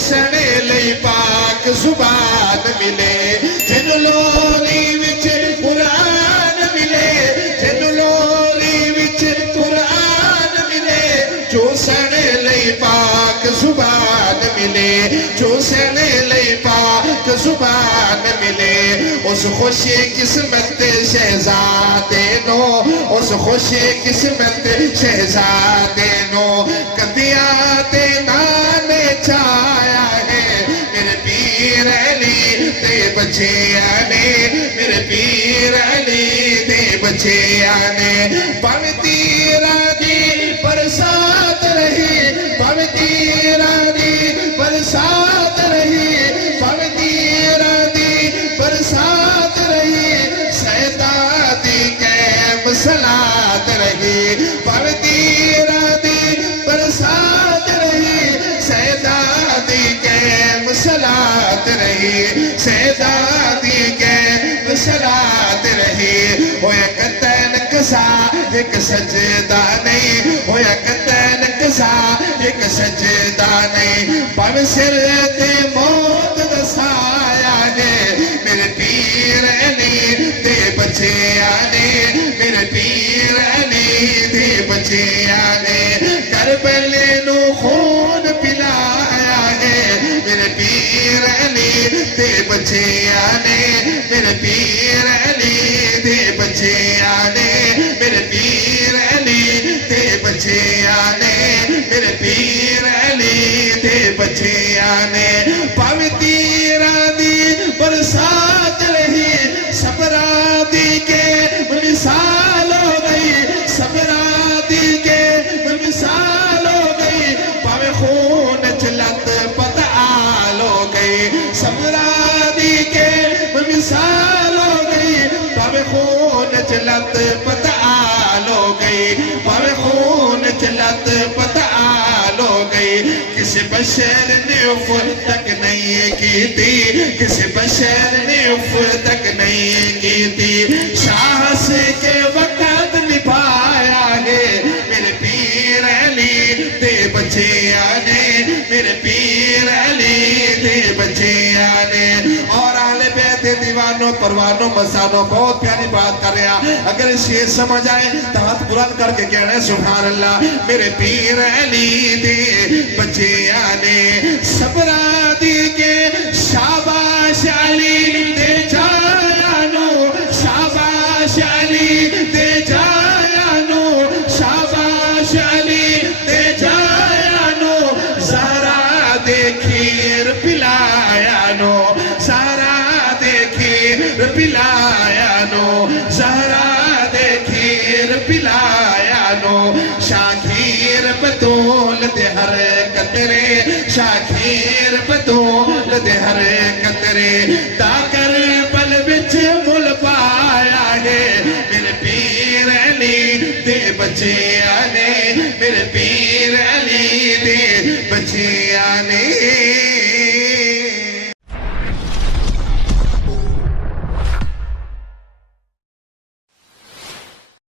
چوسنے لئی پاک زبان ملے جن لولی وچ قرآن ملے جن لولی وچ قرآن ملے چوسنے لئی پاک زبان ملے چوسنے لئی پاک زبان ملے اس خوشی قسمت شہزادے نو اس خوشی قسمت شہزادے نو کدیاں تے نانے چایا ہے میرے پیر علی تے بچے آنے میرے پیر علی تے بچے آنے پاوتی رانی برسات رہی پاوتی رانی برسات رہی پاوتی رانی برسات رہی سیدادی قیم صلات رہی پاوتی رانی برسات رہی سیدادی قیم صلات رہی سیدادی قیم صلات رہی ہویا قتل قصا ایک سجدہ نہیں ہویا قتل قصا ایک سجدہ نہیں پاوے سر تے موت دسایا ہے میرے پیر علی تے بچے آنے میرے پیر علی تے بچے آنے کربلے نو خون پلایا ہے میرے پیر علی تے بچے آنے میرے پیر علی تے بچے آنے میرے پیر علی تے بچے آنے میرے پیر علی تے بچے آنے پاوتی رانی برسات رہی صبرادی کے مثال ہو گئی صبرادی کے مثال ہو گئی پاوے خون چلت پتعال ہو گئی صبرادی کے مثال ہو گئی پاوے خون چلت پتعال ہو گئی پاوے خون چلت پتعال ہو گئی کسی بشر نے اف تک نہیں کی تھی کسی بشر نے اف تک نہیں کی تھی شاہس کے وقت نبھایا ہے میرے پیر علی تے بچے آنے میرے پیر علی تے بچے آنے اور اہل بیت دیوانوں پروانوں مسانوں بہت پیاری بات کر رہے ہیں اگر اس شیر سمجھ آئے تو ہاتھ بلند کر کے کہہ رہے ہیں سبحان اللہ میرے پیر علی دے بچے آنے صبرادی کے شاباش علی دے جایانو شاباش علی دے جایانو شاباش علی دے جایانو زہرا دے کھیر پلایانو سارا دے کھیر پلایانو زہرا دے کھیر پلایانو شاکیر بطول دے ہر قطرے شاکیر بطول دے ہر قطرے تاکر پل بچ مل پایا ہے میرے پیر علی دے بچے